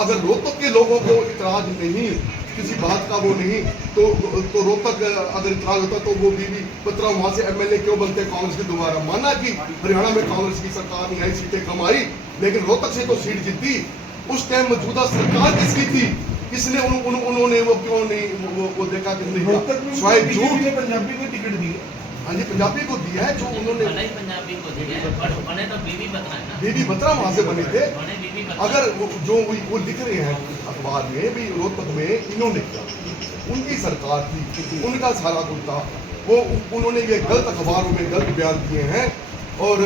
अगर रोहतक के लोगों को इतराज नहीं, किसी बात का वो नहीं, तो रोहतक अगर इतराज होता तो वो बीबी बत्रा वहां से एमएलए क्यों बनते कांग्रेस के दोबारा? माना कि हरियाणा में कांग्रेस की सरकार नहीं आई, सीटें कम आई, लेकिन रोहतक से तो सीट जीती। उस टाइम मौजूदा सरकार किसकी थी? किसने उन्होंने वो क्यों नहीं वो देखा कि नहीं शायद झूठ पंजाबी को टिकट दी? हाँ जी, पंजाबी को दिया है, जो उन्होंने पंजाबी को दिया है, पर बने तो बीबी बत्रा है ना, बीबी बत्रा वहां से बने थे। बीबी बत्रा। अगर जो वो लिख रहे हैं अखबार में भी रोहतक में इन्होंने किया, उनकी सरकार थी, उनका सारा कुछ था, वो उन्होंने ये गलत अखबारों में गलत बयान दिए हैं। और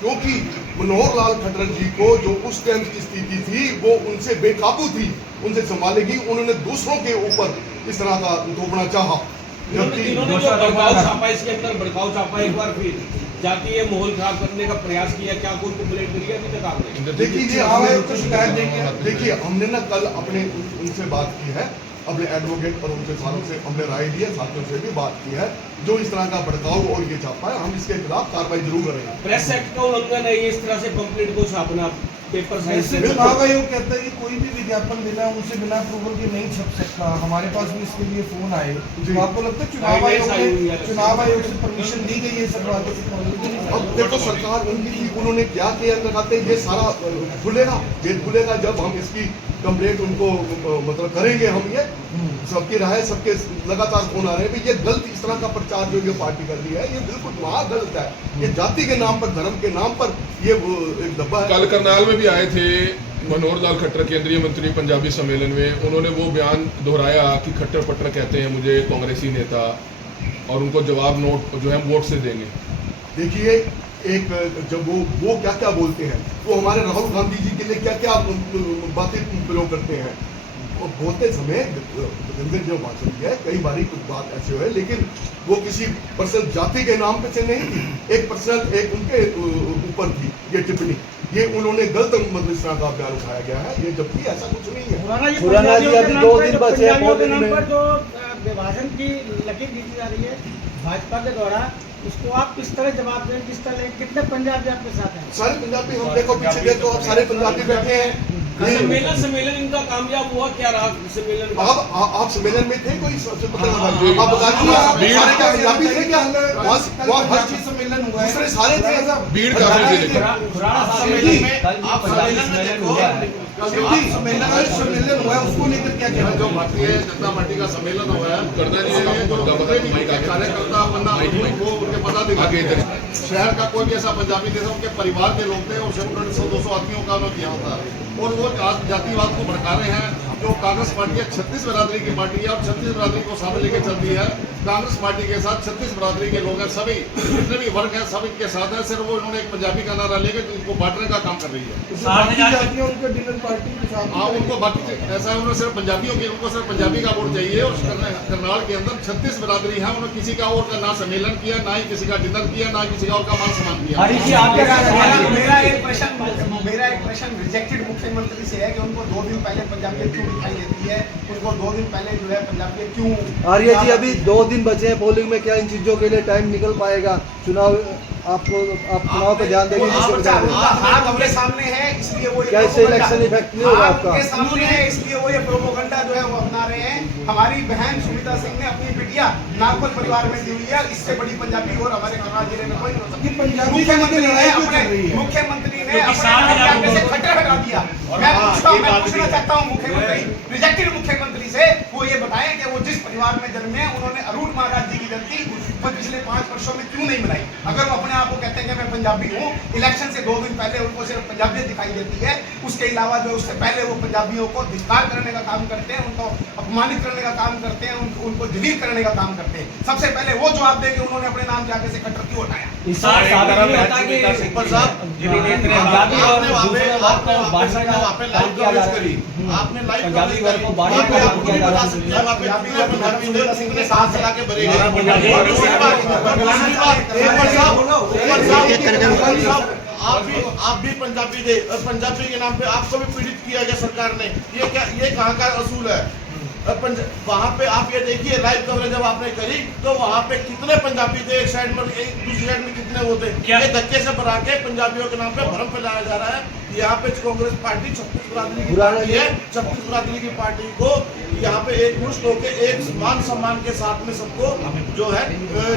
क्योंकि मनोहर लाल खट्टर जी को जो उस टाइम की स्थिति थी वो उनसे बेकाबू थी, उनसे संभालेगी, उन्होंने दूसरों के ऊपर इस तरह का थोपना चाहा। इन्होंने जो भड़काऊ छापा, इसके अंदर भड़काऊ छापा, एक बार फिर जातीय माहौल खराब करने का प्रयास किया, क्या कोई कंप्लेंट करी है अभी तक आपने? देखिए हमने ना कल अपने उनसे बात की है, अपने एडवोकेट और उनके सालों से हमने राय ली है, साथियों से भी बात की है, जो इस तरह का भड़काऊ और ये छापा है, हम इसके खिलाफ कार्रवाई जरूर करेंगे। प्रेस एक्ट का उल्लंघन है ये, इस तरह से पंपलेट को छापना, पेपर साइज से। चुनाव आयोग कहता है कि कोई भी विज्ञापन देना है उनसे बिना अप्रूवल के नहीं छप सकता। हमारे पास भी इसके लिए फोन आए, तो आपको लगता है चुनाव आयोग से परमिशन दी गई है सब बातों की? अब देखो सरकार उनकी थी, उन्होंने क्या किया लगाते, ये सारा खुलेगा, गेट खुलेगा जब हम इसकी कंप्लेंट उनको मतलब करेंगे। हम ये सबकी राय, सबके लगातार फोन आ रहे हैं, ये गलत इस तरह का प्रचार जो ये पार्टी कर रही है, ये बिल्कुल वहाँ गलत है। ये जाति के नाम पर, धर्म के नाम पर ये एक डब्बा है। कल करनाल में भी आए थे मनोहर लाल खट्टर, केंद्रीय मंत्री, पंजाबी सम्मेलन में उन्होंने वो बयान दोहराया कि खट्टर पट्टर कहते हैं मुझे कांग्रेसी नेता, और उनको जवाब नोट जो है हम वोट से देंगे। देखिए एक जब वो क्या क्या बोलते हैं, वो हमारे राहुल गांधी जी के लिए क्या क्या बातें प्रयोग करते हैं, और बोलते समय गंदे जो भाषण दिया है, कई बारी कुछ बात ऐसे हुए, लेकिन वो किसी पर्सनल जाति के नाम पे से नहीं थी, एक पर्सनल एक उनके ऊपर थी ये टिप्पणी, ये उन्होंने गलत मतलब इस तरह का बयान उठाया गया है, ये जबकि ऐसा कुछ नहीं है। खुराना जी अभी 2 दिन बचे हैं पोलिंग में, जो विभाजन की लकीर खींची जा रही है भाजपा के द्वारा, उसको आप किस तरह जवाब दें, किस तरह, कितने पंजाबी आपके साथ हैं? सारे पंजाबी, हम देखो पीछे देखो, आप सारे पंजाबी बैठे हैं। सम्मेलन इनका कामयाब हुआ, क्या रहा सम्मेलन? आप सम्मेलन में थे? कोई आप बता दीजिए, सारे क्या पंजाबी थे क्या? वहाँ हर चीज सम्मेलन हुआ है, दूसरे सारे थे, भीड़ काफी थी। सम्मेलन हुआ है, उसको लेकर क्या कहना? जो भारतीय जनता पार्टी का सम्मेलन हुआ है, कार्यकर्ता बनना वो उनके पदाधिकारी, शहर का कोई भी ऐसा पंजाबी नहीं था, उनके परिवार के लोग थे, और उन्होंने 100-200 आदमियों का उन्होंने किया होता है, और वो जातिवाद को भड़का रहे हैं। जो कांग्रेस पार्टी है 36 बिरादरी की पार्टी है, और 36 बिरादरी को साथ लेकर चलती है। कांग्रेस पार्टी के साथ 36 बिरादरी के लोग हैं, सभी जितने भी वर्ग हैं सब इनके साथ है। सिर्फ वो इन्होंने एक पंजाबी का नारा लेकर इनको बांटने का काम कर रही है। उनका डिनर पार्टी के साथ, हाँ, उनको बाकी ऐसा है, उन्होंने सिर्फ पंजाबियों की, उनको सिर्फ पंजाबी का वोट चाहिए। और करनाल के अंदर 36 बिरादरी है, उन्होंने किसी का और का ना सम्मेलन किया, ना ही किसी का डिनर किया, ना ही किसी का और का मान सम्मान किया। मेरा एक प्रश्न रिजेक्टेड मुख्यमंत्री से है कि उनको 2 दिन पहले पंजाबी क्यों दिखाई देती है, उनको 2 दिन पहले जो है पंजाबी क्यों? आर्य जी अभी 2 दिन बचे हैं पोलिंग में, क्या इन चीजों के लिए टाइम निकल पाएगा? चुनाव आप चुनाव पे ध्यान देंगे, आपके सामने है, इसलिए वो क्या इससे इलेक्शन इफेक्ट नहीं होगा आपका? आपके सामने है, इसलिए वो ये प्रोपोगंडा जो है वो अपना रहे हैं। हमारी बहन सुमिता सिंह ने अपनी बिटिया नागपुर परिवार में दी हुई है, इससे बड़ी पंजाबी और हमारे करनाल जिले में कोई नहीं हो सकती। मुख्यमंत्री ने अपने से खट्टर हटा दिया। मैं पूछना चाहता हूँ मुख्यमंत्री, रिजेक्टेड मुख्यमंत्री से, वो ये बताएं कि वो जिस परिवार में जन्मे हैं, उन्होंने अरूण महाराज जी की गलती पिछले 5 वर्षों में क्यों नहीं बनाई? अगर वो अपने आप को कहते हैं कि मैं पंजाबी हूँ, इलेक्शन से 2 दिन पहले उनको सिर्फ पंजाबियत दिखाई देती है, उसके अलावा जो उससे पहले वो पंजाबियों को धिक्कार करने का काम करते हैं, उनको अपमानित करने का काम करते हैं, उनको जलील करने का काम करते हैं। सबसे पहले वो जवाब दें कि उन्होंने अपने नाम जाके से खट्टर क्यों हटाया? आप भी पंजाबी थे, और पंजाबी के नाम पे आपको भी पीड़ित किया गया सरकार ने। ये क्या, ये कहाँ का असूल है? वहाँ पे आप ये देखिए, लाइव कवरेज जब आपने करी तो वहाँ पे कितने पंजाबी थे, एक साइड में, एक दूसरी साइड में कितने वो थे। ये धक्के से भरा के पंजाबियों के नाम पे भ्रम फैलाया जा रहा है। यहाँ पे कांग्रेस पार्टी 36 बिरादरी की पुराना पार्टी है। 36 बिरादरी की पार्टी को यहाँ पे एकमुश्त होकर एक मान सम्मान के साथ में सबको जो है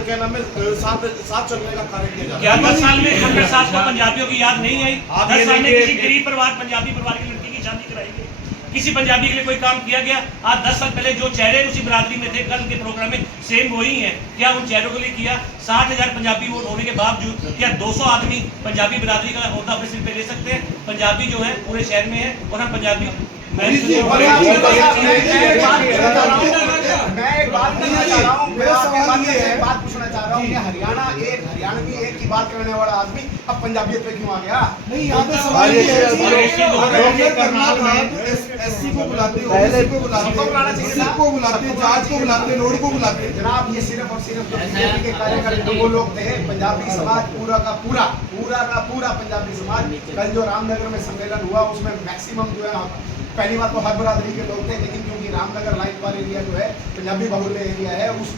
क्या नाम है साथ चलने का कार्य किया जा क्या रहा है। 10 साल में खट्टर साहब को पंजाबियों की याद नहीं आई? 10 साल में किसी गरीब परिवार पंजाबी परिवार की लड़की की शादी कराई गई? किसी पंजाबी के लिए कोई काम किया गया? आज 10 साल पहले जो चेहरे उसी बिरादरी में थे, कल के प्रोग्राम में सेम वही हैं। क्या उन चेहरों के लिए किया? 60,000 पंजाबी वोट होने के बावजूद क्या 200 आदमी पंजाबी बिरादरी का ओहदा अपने सिर पे ले सकते हैं? पंजाबी जो है पूरे शहर में है और हम पंजाबी मैं एक बात पूछना चाह रहा हूँ कि हरियाणवी एक की बात करने वाला आदमी अब पंजाबियत पे क्यों आ गया? नहीं, यहाँ पे सवाल ये है करना था तो एससी को बुलाते, ओबीसी को बुलाते, सिख को बुलाते, जाट को बुलाते, लोड को बुलाते। जनाब ये सिर्फ और सिर्फ बीजेपी के कार्यकर्ता वो लोग थे। पंजाबी समाज पूरा का पूरा पंजाबी समाज कल जो रामनगर में सम्मेलन हुआ उसमें मैक्सिमम जो है पहली बात तो हर बिरादरी के लोग थे, लेकिन क्योंकि रामनगर लाइन वाला एरिया जो है पंजाबी बहुल्य एरिया है, उस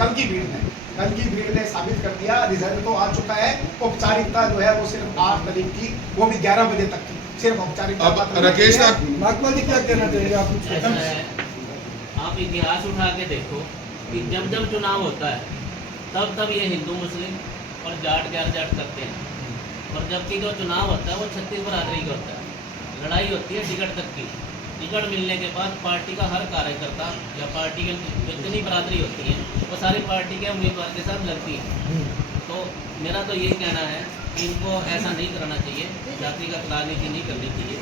कल की भीड़ ने साबित कर दिया। रिजल्ट तो आ चुका है। औपचारिकता जो है वो सिर्फ 8 तारीख की, वो भी 11 बजे तक की सिर्फ औपचारिकता। अब राकेश नागपाल जी क्या कहना चाहेंगे आप? आप इतिहास उठा के देखो कि जब चुनाव होता है तब ये हिंदू मुस्लिम और जाट गैर जाट करते हैं, और जबकि जो चुनाव होता है वो 36 बिरादरी का होता है। लड़ाई होती है टिकट तक की। टिकट मिलने के बाद पार्टी का हर कार्यकर्ता या पार्टी के जितनी बिरादरी होती है वो सारी पार्टी के उम्मीदवार के साथ लड़ती है। तो मेरा तो यही कहना है कि इनको ऐसा नहीं करना चाहिए, जातिगत राजनीति नहीं करनी चाहिए।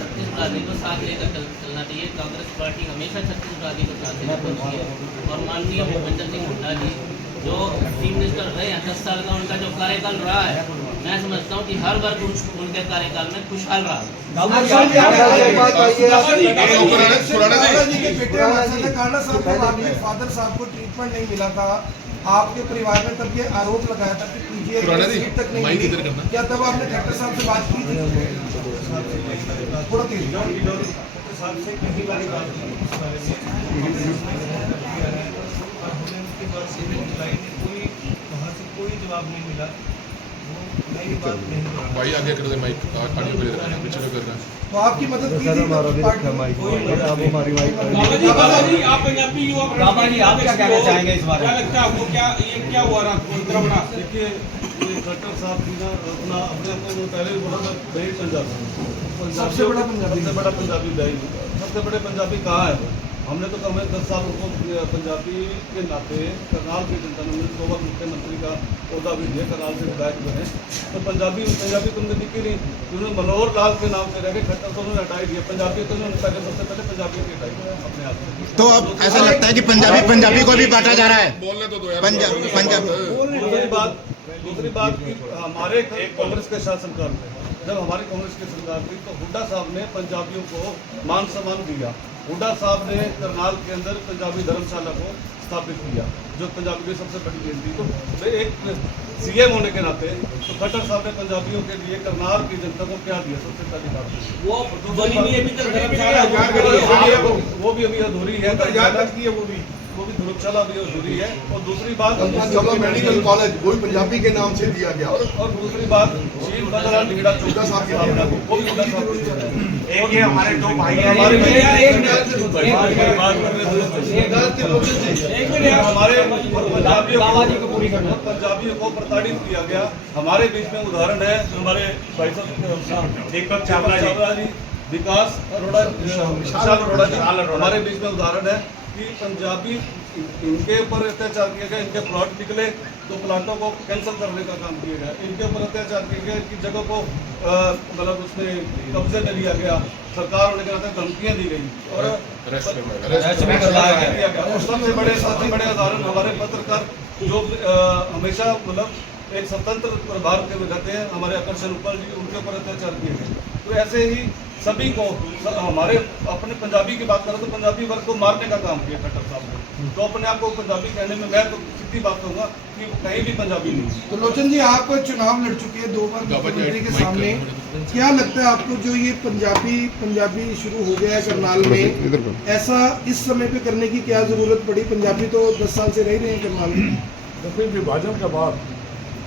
36 बिरादरी को साथ लेकर चलना चाहिए। कांग्रेस पार्टी हमेशा 36 बिरादरी को साथ लेकर चलती है। और माननीय भूपेंद्र सिंह हुड्डा जी जो चीफ मिनिस्टर रहे हैं 10 साल का उनका जो कार्यकाल रहा है, मैं समझता हूँ कि हर वर्ग उनके कार्यकाल में खुशहाल रहा। फादर साहब को ट्रीटमेंट नहीं मिला था आपके परिवार में, तब ये आरोप लगाया था कि पीजीआई तक नहीं मिली। क्या तब आपने खट्टर साहब से बात की थी? थोड़ा तेज कोई जवाब नहीं मिला। भाई आगे कर दे माइक, आगे कर दे, पीछे कर रहा है। तो आपकी मदद की थी बाबा जी आप पंजाबी युवा, बाबा जी आप क्या कहना चाहेंगे इस बारे में? क्या लगता है आपको, क्या ये क्या हुआ रहा? देखिए ये खट्टर साहब की ना अपना अपने आप को पहले भी बोला था दही पंजाबी, सबसे बड़ा पंजाबी, सबसे बड़ा पंजाबी दही, सबसे बड़े पंजाबी कहाँ है? हमने तो कम 10 साल उनको पंजाबी के नाते करनाल की जनता ने 2 बार मुख्यमंत्री का ओहदा भी दिया, करनाल से विधायक जो है, तो पंजाबी तुमने दिखी नहीं। उन्होंने मनोहर लाल के नाम से रह गए, खट्टर तो उन्होंने हटाई दिया। पंजाबी तो उन्होंने सबसे पहले पंजाबी की हटाई अपने आप से। तो अब ऐसा लगता है कि पंजाबी को भी बांटा जा रहा है। बोलने तो दो यार। दूसरी बात कि हमारे कांग्रेस के शासनकाल में जब हमारी कांग्रेस की सरकार थी तो हुड्डा साहब ने पंजाबियों को मान सम्मान दिया। हुड्डा साहब ने करनाल के अंदर पंजाबी धर्मशाला को स्थापित किया, जो पंजाबी की सबसे बड़ी देन थी। तो एक सीएम होने के नाते तो खट्टर साहब ने पंजाबियों के लिए करनाल की जनता को क्या दिया? सबसे पहली बात वो बनी नहीं अभी तक धर्मशाला, वो भी अभी अधूरी है, वो भी धर्मशाला भी अधूरी है। और दूसरी बात मेडिकल कॉलेज वो भी पंजाबी के नाम से दिया गया। और दूसरी बात शील बदला लिगड़ा चौका साहब की स्थापना वो भी हुड्डा साहब की। एक ये हमारे 2 भाई हैं, हमारे पंजाबियों को प्रताड़ित किया गया। हमारे बीच में उदाहरण है हमारे भाई साहब दीपक चावला जी, विकास अरोड़ा, विशाल अरोड़ा जी, हमारे बीच में उदाहरण है कि पंजाबी इनके ऊपर अत्याचार किया गया। इनके प्लॉट निकले तो प्लाटों को कैंसिल करने का काम किया गया। इनके ऊपर अत्याचार किया गया, इनकी जगह को मतलब उसमें कब्जे में लिया गया। सरकार होने के नाते धमकियाँ दी गई और सबसे बड़े उदाहरण हमारे पत्रकार जो हमेशा मतलब एक स्वतंत्र प्रभाव के रहते हैं, हमारे आकर्षण ऊपर जी, उनके ऊपर अत्याचार किए गए। तो ऐसे ही सभी को हमारे अपने पंजाबी की बात करें तो पंजाबी वर्ग को मारने का काम किया खट्टर साहब ने। तो अपने आप को पंजाबी कहने में मैं तो सीधी बात कहूँगा कि कहीं भी पंजाबी नहीं। तो लोचन जी आप चुनाव लड़ चुके हैं 2 बार मुख्यमंत्री के सामने, क्या लगता है आपको जो ये पंजाबी शुरू हो गया है करनाल में, ऐसा इस समय पे करने की क्या जरूरत पड़ी? पंजाबी तो 10 साल से रह रहे हैं करनाल में। देखिए विभाजन के बाद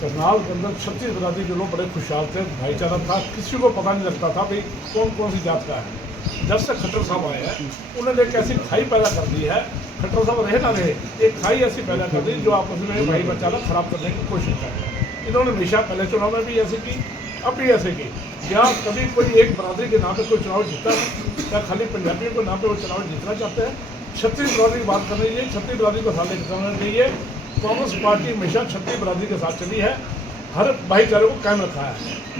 करनाल के अंदर 36 बिरादरी के लोग बड़े खुशहाल थे, भाईचारा था, किसी को पता नहीं लगता था भाई कौन कौन सी जात का है। जब से खट्टर साहब आए हैं उन्होंने एक ऐसी खाई पैदा कर दी है, खट्टर साहब रहे ना रहे, एक खाई ऐसी पैदा कर दी जो आपस में भाई बचाना खराब करने की कोशिश कर रहे हैं। इन्होंने हमेशा पहले चुनाव में भी ऐसे की, अब भी ऐसे की। क्या कभी कोई एक बरादरी के नाम पे कोई चुनाव जीता है? क्या खाली पंजाबियों के नाम पे वो चुनाव जीतना चाहते हैं? 36 बिरादरी की बात करनी चाहिए, 36 बिरादरी को साथ लेकर चलना चाहिए। कांग्रेस पार्टी हमेशा 36 बिरादरी के साथ चली है, हर भाईचारे को कायम रखा है।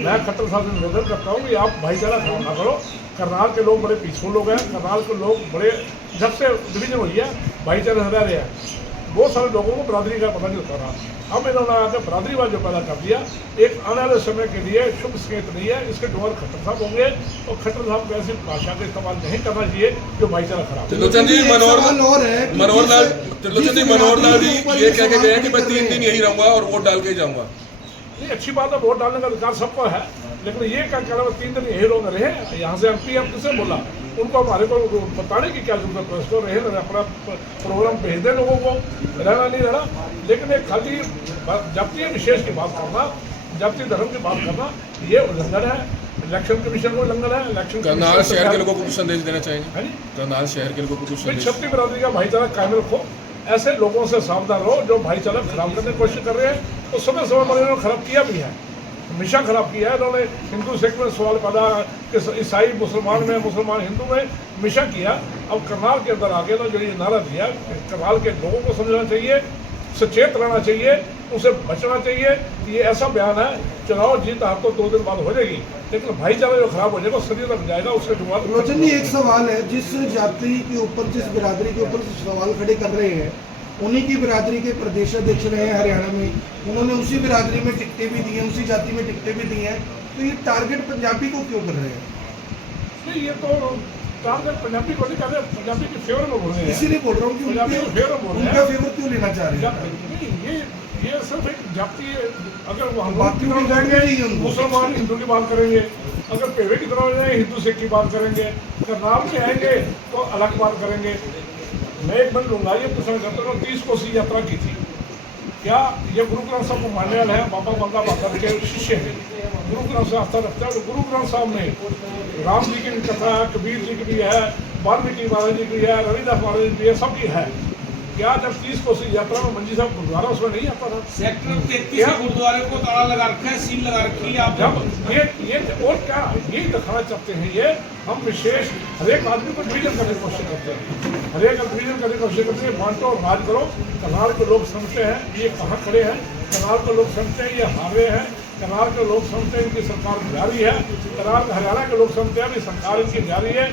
मैं खट्टर साहब से निवेदन करता हूँ कि आप भाईचारा खराब ना करो। करनाल के लोग बड़े पीसफुल लोग हैं, करनाल के लोग बड़े, जब से डिवीजन हुई है भाईचारे से रह रहे हैं। बहुत सारे लोगों को बरादरी का पता नहीं होता था, अब इन्होंने आकर बरादरीवाद जो पैदा कर दिया। एक आने वाले समय के लिए शुभ संकेत नहीं है, इसके डोर खट्टर साहब होंगे और खट्टर साहब को ऐसी भाषा का इस्तेमाल नहीं करना चाहिए जो भाईचारा खराब। त्रिलोचन जी मनोहर लाल जी ये कह के गए हैं कि मैं 3 दिन यही रहूंगा और वोट डाल के जाऊंगा। नहीं, अच्छी बात है, वोट डालने का अधिकार सबको है, लेकिन ये क्या कहना है 3 दिन यही लोग रहे। यहाँ से MP एम किसे बोला, उनको हमारे को बताने की क्या जरूरत है? उसको रहे अपना प्रोग्राम भेज दें लोगों को, रहना नहीं रहना। लेकिन एक खाली जातीय विशेष की बात करना, जातीय धर्म की बात करना, ये उल्लंघन है, इलेक्शन कमीशन को उल्लंघन है। इलेक्शन करनाल शहर के लोगों को कुछ संदेश देना चाहिए? करनाल शहर के लोगों को कुछ संदेश? 36 बिरादरी का भाईचारा कायम रखो, ऐसे लोगों से सावधान रहो जो भाईचारा खराब करने की कोशिश कर रहे हैं। तो समय समय पर इन्होंने खराब किया भी है, हमेशा खराब किया है। इन्होंने हिंदू सिख में सवाल पैदा कि ईसाई मुसलमान में, मुसलमान हिंदू में हमेशा किया। अब करनाल के अंदर आगे ना जो ये नारा दिया, करनाल के लोगों को समझना चाहिए, सचेत रहना चाहिए, उसे बचना चाहिए। ये ऐसा बयान है, चुनाव जीत आपको 2 दिन बाद हो जाएगी, लेकिन भाईचारा जो खराब हो जाएगा सदी तक जाएगा। उसके जवाब लोचन जी एक सवाल है, जिस जाति के ऊपर, जिस बिरादरी के ऊपर सवाल खड़े कर रहे हैं, उन्हीं की बिरादरी के प्रदेशाध्यक्ष रहे हैं हरियाणा में, उन्होंने उसी बिरादरी में टिकटें भी दी हैं, उसी जाति में टिकटें भी दी हैं, तो ये टारगेट पंजाबी को क्यों कर रहे हैं? नहीं, ये तो टारगेट पंजाबी को नहीं कर रहे, पंजाबी के फेवर में बोल रहे हैं। इसीलिए बोल रहा हूँ कि पंजाबी के फेवर में बोल रहे हैं, उनका फेवर क्यों लेना चाह रहे हैं? ये सिर्फ एक जाति, अगर बाकी भी जाएंगे मुसलमान हिंदू की बात करेंगे, अगर पेवे की तरफ जाए हिंदू सिख की बात करेंगे, करनाल में आएंगे तो अलग बात करेंगे। मैं एक मिनट लूँगा, ये पूछना चाहता हूँ 30 कोसी यात्रा की थी, क्या ये गुरु ग्रंथ साहब को मानने वाले हैं? बाबा बंदा बहादुर के शिष्य हैं, गुरु ग्रंथ साहब आस्था रखते हैं। तो गुरु ग्रंथ साहब में राम जी की भी कथा है, कबीर जी की भी है, वाल्मीकि महाराज जी की है, रविदास महाराज जी की है, सबकी है। क्या जब 30 कोसी यात्रा में मंजी साहब गुरुद्वारा उसमें नहीं आता था? सेक्टर 33 गुरुद्वारे को ताला लगा रखा है, सील लगा रखी है। आप जब ये और क्या यही दिखाना चाहते हैं, ये हम विशेष हर एक आदमी को डिवीजन करने की कोशिश करते हैं, हर एक डिवीजन करने की कोशिश करते हैं। बांटो और राज करो। करनाल के लोग समझते हैं ये कहाँ खड़े हैं, करनाल के लोग समझते हैं ये हारे हैं, करनाल के लोग समझते हैं इनकी सरकार जारी है, करनाल हरियाणा के लोग समझते हैं सरकार इनकी जारी है।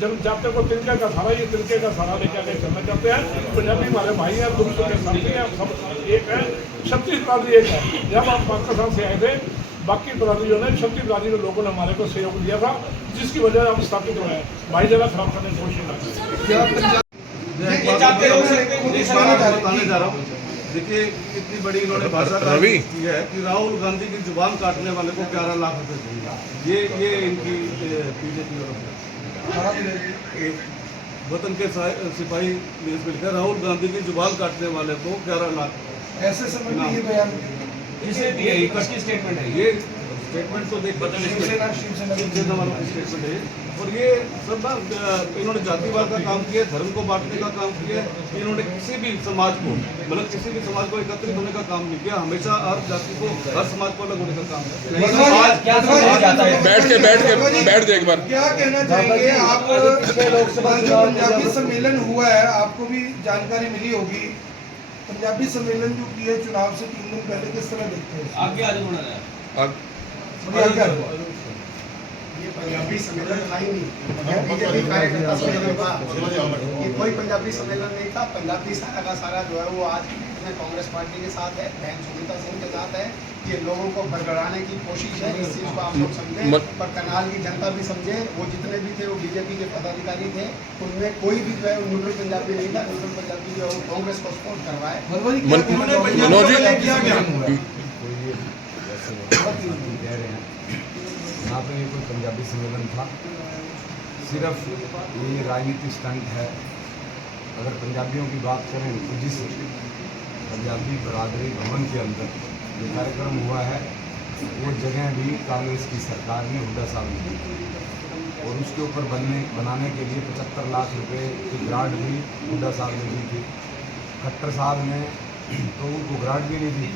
जब जाते को तिनके का सहारा, ये तिनके का सहारा लेकर आगे चलना चाहते हैं। पंजाबी हमारे भाई हैं, दूसरों के साथी हैं, सब एक है। 36 बिरादरी एक है। जब हम पाकिस्तान से आए थे, बाकी बिरादरियों ने 36 बिरादरी के लोगों ने हमारे को सहयोग दिया था, जिसकी वजह से हम स्थापित हुए हैं। भाईचारा खराब करने की कोशिश बताने जा रहा हूँ। देखिए कितनी बड़ी इन्होंने भाषा की है कि राहुल गांधी की जुबान काटने वाले को 11 लाख रुपए चाहिए। ये इनकी बीजेपी वतन के सिपाही ने इसमें लिखा, राहुल गांधी की जुबान काटने वाले को 11 लाख। ऐसे समय में ये बयान किसने दिया? ये किसकी स्टेटमेंट है? ये स्टेटमेंट तो देख शिवसेना वालों की स्टेटमेंट है। और ये सब ना इन्होंने जातिवाद का काम किया, धर्म को बांटने का काम किया। इन्होंने किसी भी समाज को, मतलब किसी भी समाज को एकत्रित होने का काम नहीं किया। हमेशा हर जाति को, हर समाज को अलग होने का काम किया। बैठ दे एक बार। क्या कहना चाहेंगे आप? पंजाबी सम्मेलन हुआ है, आपको भी जानकारी मिली होगी। पंजाबी सम्मेलन जो किया चुनाव से 3 दिन पहले, किस तरह देखते हैं? आगे आज होना है। ये पंजाबी सम्मेलन था ही नहीं, बीजेपी कार्यकर्ता सम्मेलन था। ये कोई पंजाबी सम्मेलन नहीं था। पंजाबी सारा का सारा जो है वो आज कांग्रेस पार्टी के साथ है, बहन सुनीता सिंह के साथ है। ये लोगों को भड़काने की कोशिश है, इस चीज़ को आप लोग समझें, पर करनाल की जनता भी समझे। वो जितने भी थे वो बीजेपी के पदाधिकारी थे, उनमें कोई भी जो है न्यूट्रल पंजाबी नहीं था। न्यूट्रल पंजाबी जो है वो कांग्रेस को सपोर्ट कर रहा है। यहाँ पे ये कोई पंजाबी सम्मेलन था, सिर्फ ये राजनीतिक स्टंट है। अगर पंजाबियों की बात करें तो जिस पंजाबी बरादरी भवन के अंदर जो कार्यक्रम हुआ है वो जगह भी कांग्रेस की सरकार ने हुड्डा साहब ने दी और उसके ऊपर बनाने के लिए 75 लाख रुपए की ग्रांट भी हुड्डा साहब ने दी थी। खट्टर साहब ने तो उनको ग्रांट भी नहीं दी।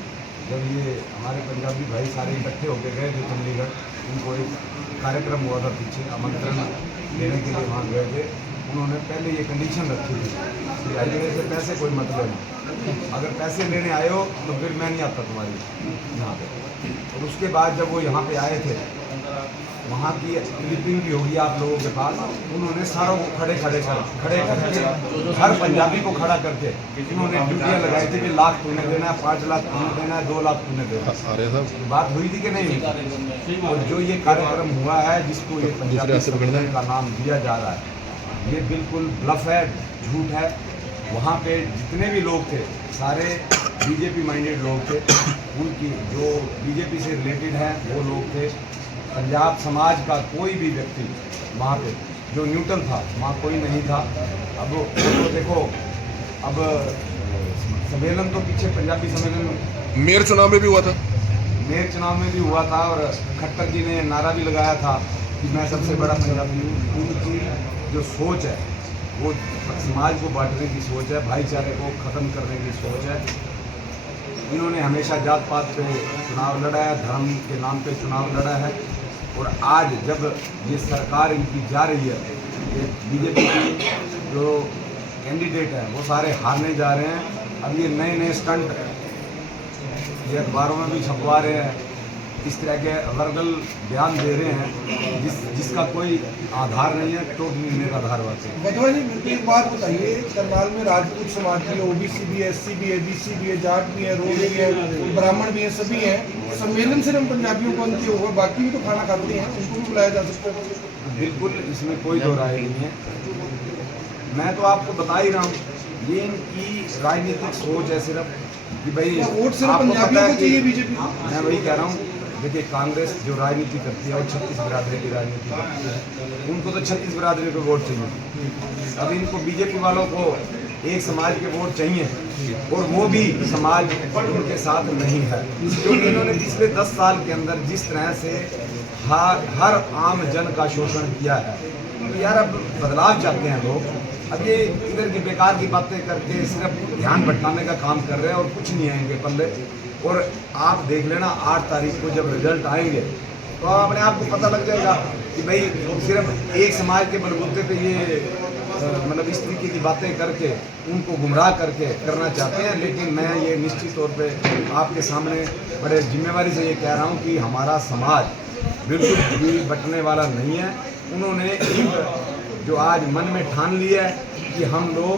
जब ये हमारे पंजाबी भाई सारे इकट्ठे होकर गए थे चंडीगढ़, उनको एक कार्यक्रम हुआ था पीछे, आमंत्रण देने के लिए वहाँ गए थे। उन्होंने पहले ये कंडीशन रखी थी कि हाईवे से पैसे कोई मत लेना, अगर पैसे लेने आए हो तो फिर मैं नहीं आता तुम्हारी यहाँ पे। और उसके बाद जब वो यहाँ पे आए थे, वहाँ की क्लिपिंग भी होगी आप लोगों के पास, उन्होंने सारों को खड़े करके हर पंजाबी को खड़ा करके उन्होंने ड्यूटियाँ लगाई थी कि लाख तूने देना है, 5 लाख तूने देना है, 2 लाख तूने देना है। तो बात हुई थी कि नहीं हुई? और जो ये कार्यक्रम हुआ है जिसको ये पंजाबी सम्मेलन का नाम दिया जा रहा है, ये बिल्कुल ब्लफ है, झूठ है। वहाँ पे जितने भी लोग थे सारे बीजेपी माइंडेड लोग थे, उनकी जो बीजेपी से रिलेटेड हैं वो लोग थे। पंजाब समाज का कोई भी व्यक्ति वहाँ पे जो न्यूट्रल था वहाँ कोई नहीं था। अब तो देखो, अब सम्मेलन तो पीछे पंजाबी सम्मेलन मेयर चुनाव में भी हुआ था, मेयर चुनाव में भी हुआ था और खट्टर जी ने नारा भी लगाया था कि मैं सबसे बड़ा पंजाबी हूँ। उनकी जो सोच है वो समाज को बांटने की सोच है, भाईचारे को ख़त्म करने की सोच है। इन्होंने हमेशा जात पात पे चुनाव लड़ा है, धर्म के नाम पे चुनाव लड़ा है। और आज जब ये सरकार इनकी जा रही है, ये बीजेपी की जो कैंडिडेट हैं वो सारे हारने जा रहे हैं। अब ये नए स्टंट ये अखबारों में भी छपवा रहे हैं, इस तरह के वर्गल बयान दे रहे हैं जिसका कोई आधार नहीं है, टोटली निराधार बात है। बटवा जी, मेरे को एक बात बताइए, करनाल में राजपूत समाज भी है, ओबीसी भी है, एससी भी है, बीसी भी है, जाट भी है, रोड भी है, ब्राह्मण भी है, सभी हैं। सम्मेलन सिर्फ पंजाबियों को अंत होगा, बाकी भी तो खाना खाते हैं, उनको भी बुलाया जा सकता है। बिल्कुल, इसमें कोई दो राय नहीं है। मैं तो आपको बता ही रहा हूँ, ये इनकी राजनीतिक सोच है सिर्फ कि भाई वोट सिर्फ पंजाबियों को चाहिए बीजेपी। मैं वही कह रहा हूँ, देखिए कांग्रेस जो राजनीति करती है वो 36 बिरादरी की राजनीति करती है, उनको तो 36 बिरादरी को वोट चाहिए। अब इनको बीजेपी वालों को एक समाज के वोट चाहिए और वो भी समाज उनके साथ नहीं है, क्योंकि इन्होंने पिछले 10 साल के अंदर जिस तरह से हर आम जन का शोषण किया है, तो यार अब बदलाव चाहते हैं लोग। अब ये इधर की बेकार की बातें करके सिर्फ ध्यान भटकाने का काम कर रहे हैं और कुछ नहीं आएंगे पल्ले। और आप देख लेना 8 तारीख को जब रिजल्ट आएंगे तो अपने आप को पता लग जाएगा कि भाई सिर्फ एक समाज के बलबूते पे ये मतलब इस तरीके की बातें करके उनको गुमराह करके करना चाहते हैं। लेकिन मैं ये निश्चित तौर पे आपके सामने बड़े जिम्मेवारी से ये कह रहा हूँ कि हमारा समाज बिल्कुल भी बटने वाला नहीं है। उन्होंने जो आज मन में ठान लिया है कि हम लोग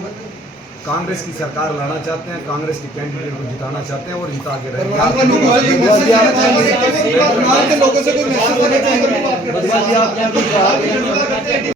कांग्रेस की सरकार लाना चाहते हैं, कांग्रेस के कैंडिडेट को जिताना चाहते हैं और जिता के रहेंगे। लोगों से कोई मैसेज देना चाहेंगे?